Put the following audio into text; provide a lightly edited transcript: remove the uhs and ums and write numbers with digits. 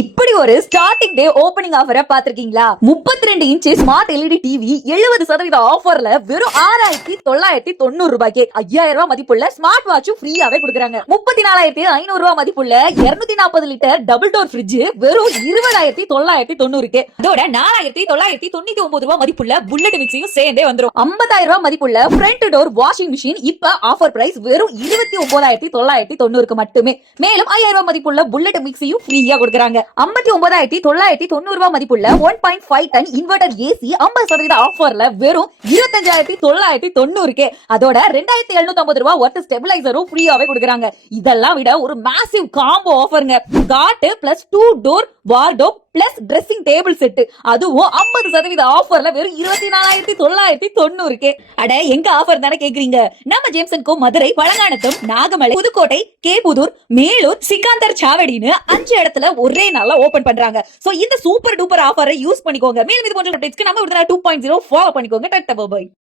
இப்படி ஒரு ஸ்டார்டிங் டே ஓபனிங் ஆஃபரை பாத்திருக்கீங்களா? 32 இன்ச் ஸ்மார்ட் எல்இடி டிவி 70% ஆஃபர்ல வெறும் 6990 ரூபாய்க்கு 5000 ரூபாய் மதிப்புள்ள ஸ்மார்ட் வாட்சும் ஃப்ரீயாவே கொடுக்குறாங்க. 34500 ரூபாய் மதிப்புள்ள 240 லிட்டர் டபுள் டோர் ஃப்ரிட்ஜ் வெறும் 20990. அதோட 4999 ரூபாய் மதிப்புள்ள புல்லட் மிக்சியும் சேர்ந்தே வந்துரும். 50000 ரூபாய் மதிப்புள்ள ஃப்ரண்ட் டோர் வாஷிங் மிஷின் இப்ப ஆஃபர் பிரைஸ் வெறும் 29990 மட்டுமே. மேலும் 5000 ரூபாய் மதிப்புள்ள புல்லட் மிக்சியும் ஃப்ரீயா கொடுக்குறாங்க. 59990 ரூபாய் மதிப்புள்ள 1.5 டன் இன்வெர்டர் ஏசி 50% ஆஃபர்ல வெறும் 25990. அதோட 2750 ரூபாய் ஒர்த் ஸ்டெபிலைசரும் ஃப்ரீயாவே கொடுக்குறாங்க. இதெல்லாம் விட ஒரு மேசிவ் காம்போ ஆஃபருங்க. Cot plus 2 door wardrobe plus dressing table set, அதுவும் 50% ஆஃபர்ல வெறும் 24990. அட எங்க ஆஃபர் தானே கேக்குறீங்க? நம்ம ஜேம்சன் கோ மதுரை, பழங்கானத்தம், நாகமலை, புதுக்கோட்டை, கேபுதூர், மேலூர், சிகாந்தர் சாவடின்னு 5 இடத்துல ஒரே நாள்ல ஓபன் பண்றாங்க. சோ இந்த சூப்பர் டூப்பர் ஆஃபரை யூஸ் பண்ணிக்கோங்க. மேலும் இது போன்ற அப்டேட்ஸ்க்கு நம்ம 2.0 ஃபாலோ பண்ணிக்கோங்க.